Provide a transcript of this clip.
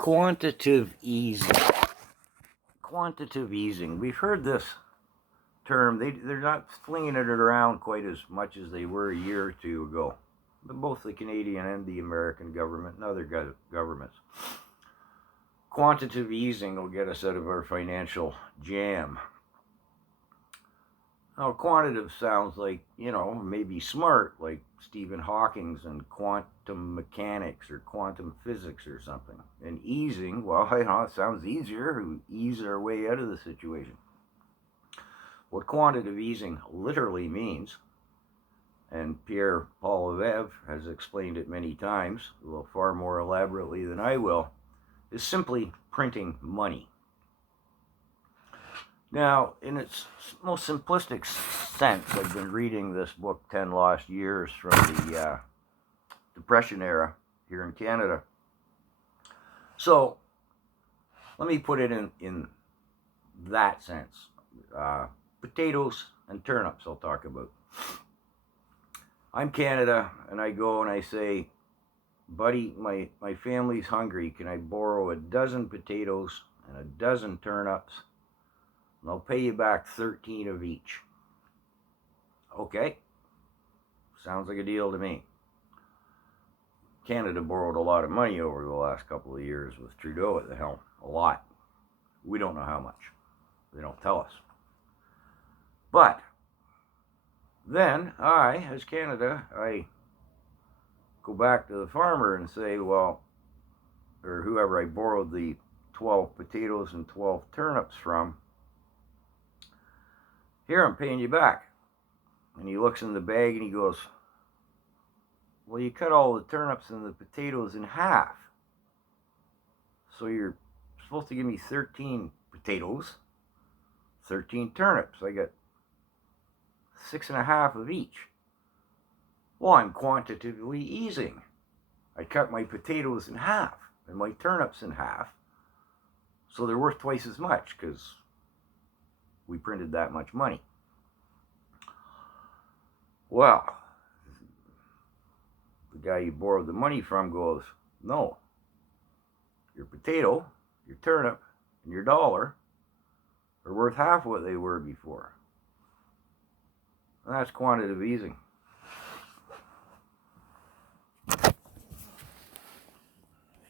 Quantitative easing. Quantitative easing. We've heard this term. They're not flinging it around quite as much as they were a year or two ago. But both the Canadian and the American government and other governments. Quantitative easing will get us out of our financial jam. Now, quantitative sounds like, maybe smart, like Stephen Hawking's and quantum mechanics or quantum physics or something. And easing, well, it sounds easier. We ease our way out of the situation. What quantitative easing literally means, and Pierre Poilievre has explained it many times, although far more elaborately than I will, is simply printing money. Now, in its most simplistic sense, I've been reading this book, 10 Lost Years, from the Depression era here in Canada. So, let me put it in that sense. Potatoes and turnips I'll talk about. I'm Canada, and I go and I say, buddy, my family's hungry. Can I borrow a dozen potatoes and a dozen turnips? And I'll pay you back 13 of each. Okay. Sounds like a deal to me. Canada borrowed a lot of money over the last couple of years with Trudeau at the helm. A lot. We don't know how much. They don't tell us. But then I, as Canada, I go back to the farmer and say, well, or whoever I borrowed the 12 potatoes and 12 turnips from, here, I'm paying you back. And he looks in the bag and he goes, well, you cut all the turnips and the potatoes in half. So you're supposed to give me 13 potatoes, 13 turnips. I got 6.5 of each. Well, I'm quantitatively easing. I cut my potatoes in half and my turnips in half. So they're worth twice as much because we printed that much money. Well, the guy you borrowed the money from goes, no, your potato, your turnip, and your dollar are worth half what they were before. And that's quantitative easing.